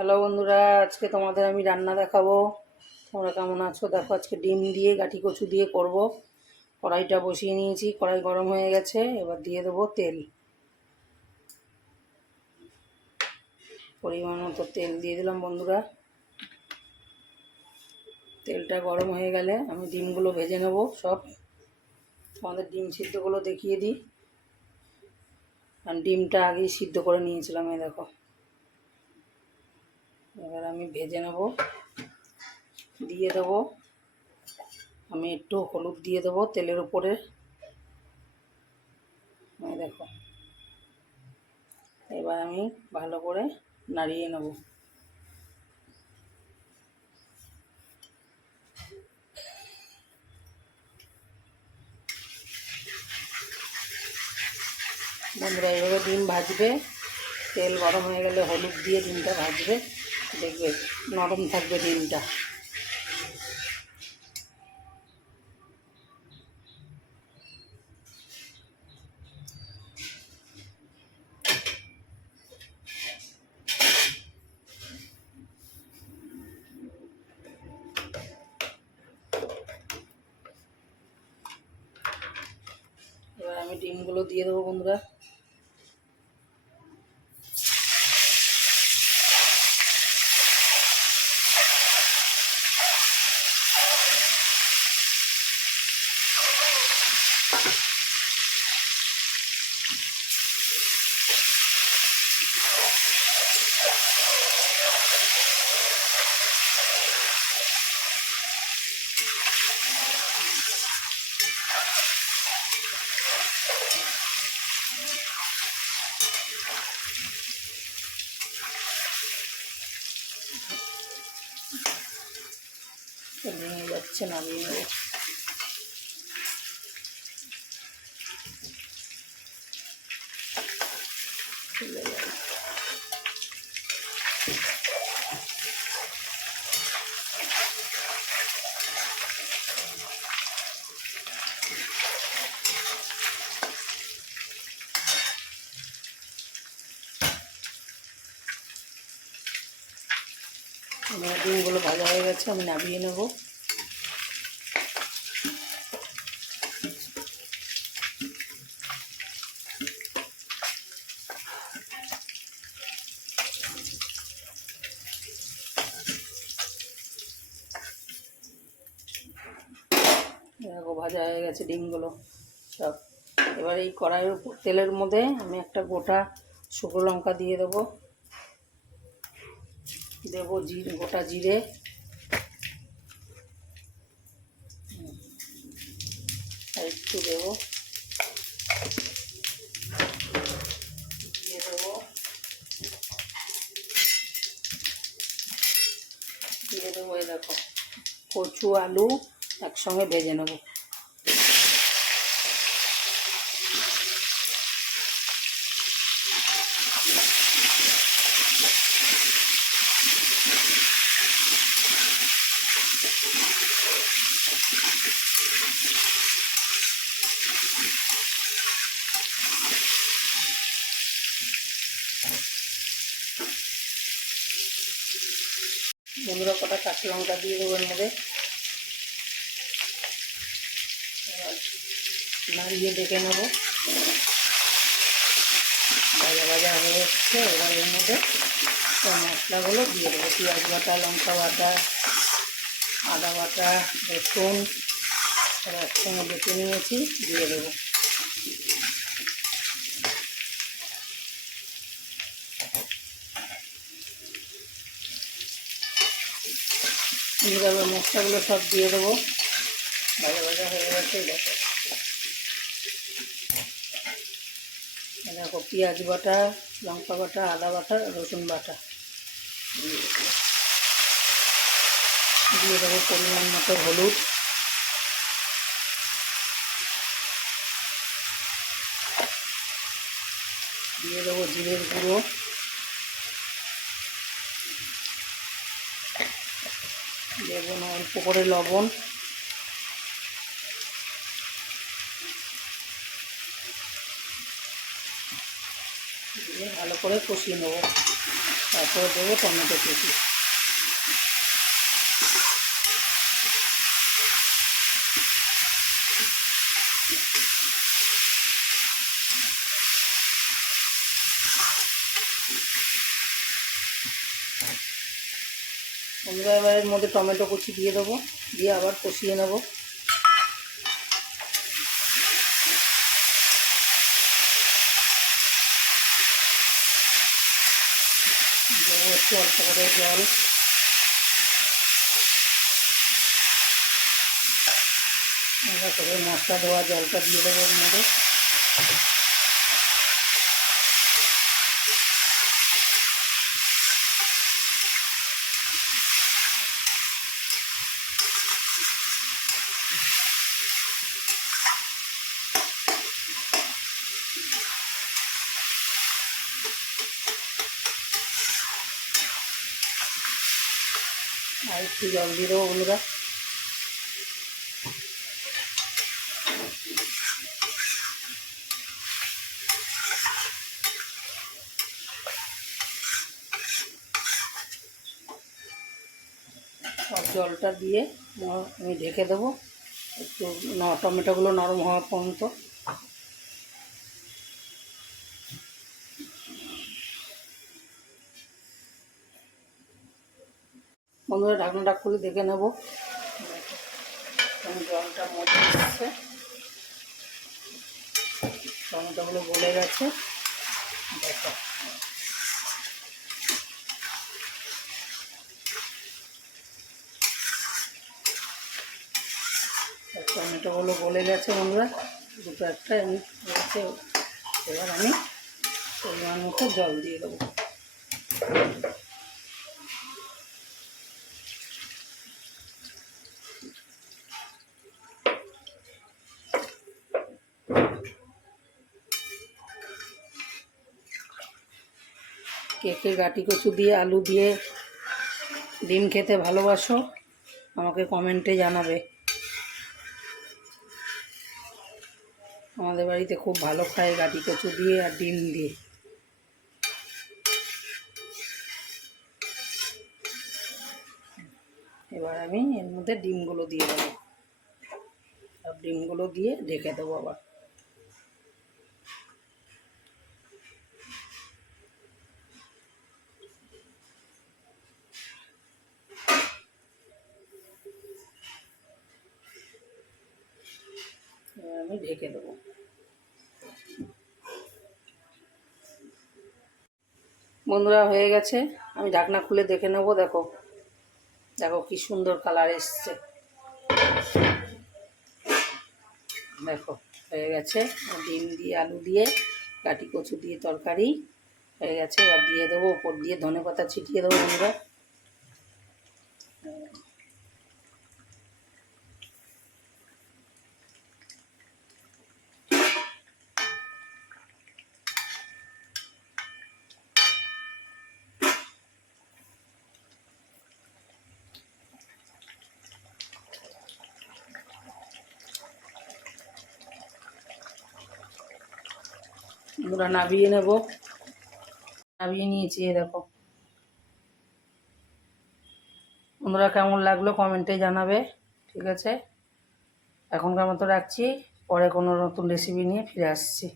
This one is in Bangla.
হ্যালো বন্ধুরা, আজকে তোমাদের আমি রান্না দেখাবো। তোমরা কেমন আছো? দেখো, আজকে ডিম দিয়ে গাঠি কচু দিয়ে করব। কড়াইটা বসিয়ে নিয়েছি, কড়াই গরম হয়ে গেছে, এবার দিয়ে দেবো তেল। পরিমাণ মতো তেল দিয়ে দিলাম বন্ধুরা। তেলটা গরম হয়ে গেলে আমি ডিমগুলো ভেজে নেব সব। তোমাদের ডিম সিদ্ধগুলো দেখিয়ে দিই। আর ডিমটা আগেই সিদ্ধ করে নিয়েছিলাম, এই দেখো। এবার আমি ভেজে নেব। দিয়ে দেবো। আমি একটু হলুদ দিয়ে দেবো তেলের উপরে। দেখো। এবার আমি ভালো করে নাড়িয়ে নেব। বন্ধুরা, এইভাবে ডিম ভাজবে। তেল গরম হয়ে গেলে হলুদ দিয়ে ডিমটা ভাজবে। দেখবে নরম থাকবে ডিমটা। এবার আমি ডিমগুলো দিয়ে দেবো বন্ধুরা। ভেঙে যাচ্ছে না ভেঙে আমার ডিমগুলো ভাজা হয়ে গেছে, আমি নামিয়ে নেব। দেখো, ভাজা হয়ে গেছে ডিমগুলো সব। এবার এই কড়াইয়ের তেলের মধ্যে আমি একটা গোটা শুকনো লঙ্কা দিয়ে দেবো। দেবো জিরে, গোটা জিরে। একটু দেবো। দিয়ে দেবো। দিয়ে দেবো দেখো, কচু, আলু একসঙ্গে ভেজে নেব। বন্ধুরা কটা কাঁচা লঙ্কা দিয়ে দেবো এর মধ্যে নাড়িয়ে ডেকে নেব। ভাজা ভাজা হয়ে এসছে, এবার এর মধ্যে মশলাগুলো দিয়ে দেবো। পেঁয়াজ বাটা, লঙ্কা বাটা, আদা বাটা, রসুন সব একসঙ্গে বেটে নিয়েছি, দিয়ে দেবো। এইভাবে মশলাগুলো সব দিয়ে দেবো। ভাজা ভাজা হয়ে গেছে দেখো। দেখো, পেঁয়াজ বাটা, লঙ্কা বাটা, আদা বাটা, রসুন বাটা। দিয়ে দেবো পরিমাণ মতো হলুদ। দিয়ে দেবো জিরের গুঁড়ো। দেবো অল্প করে লবণ। ভালো করে কষিয়ে নেব। তারপরে দেবো টমেটো কুচি এবার এর মধ্যে টমেটো কুচি দিয়ে দেবো, দিয়ে আবার কষিয়ে নেব। দেবো একটু অল্প করে জল। এবার করে মশলা দেওয়া জলটা দিয়ে দেবো এর মধ্যে। আর একটু জল দিয়ে দেবো বন্ধুরা। সব জলটা দিয়ে আমি ঢেকে দেবো। একটু টমেটোগুলো নরম হওয়া পর্যন্ত। বন্ধুরা, ঢাকনাটা খুলে দেখে নেব। জলটা মজে এসছে। টমেটোগুলো গলে গেছে। দেখো। টমেটোগুলো গলে গেছে বন্ধুরা। দুটো একটা গেছে এবার আমি পরিমাণ মতো জল দিয়ে দেবো। কে কে গাটি কচু দিয়ে, আলু দিয়ে ডিম খেতে ভালোবাসো, আমাকে কমেন্টে জানাবে। আমাদের বাড়িতে খুব ভালো খায় গাটি কচু দিয়ে আর ডিম দিয়ে। এবার আমি এর মধ্যে ডিমগুলো দিয়ে দেবো। ডিমগুলো দিয়ে ঢেকে দেবো আবার এবার আমি ঢেকে দেবো। বন্ধুরা, হয়ে গেছে। আমি ঢাকনা খুলে দেখে নেব, দেখো। দেখো কি সুন্দর কালার এসছে। দেখো, হয়ে গেছে। ডিম দিয়ে, আলু দিয়ে, কাটি কচু দিয়ে তরকারি। হয়ে গেছে, এবার দিয়ে দেবো, ওপর দিয়ে ধনে পাতা ছিটিয়ে দেবো বন্ধুরা। আমরা নাবিয়ে নেব। নাবিয়ে নিয়েছি দেখো। বন্ধুরা কেমন লাগল কমেন্টে জানাবে, ঠিক আছে? এখনকার মতো রাখছি, পরে কোনো নতুন রেসিপি নিয়ে ফিরে আসছি।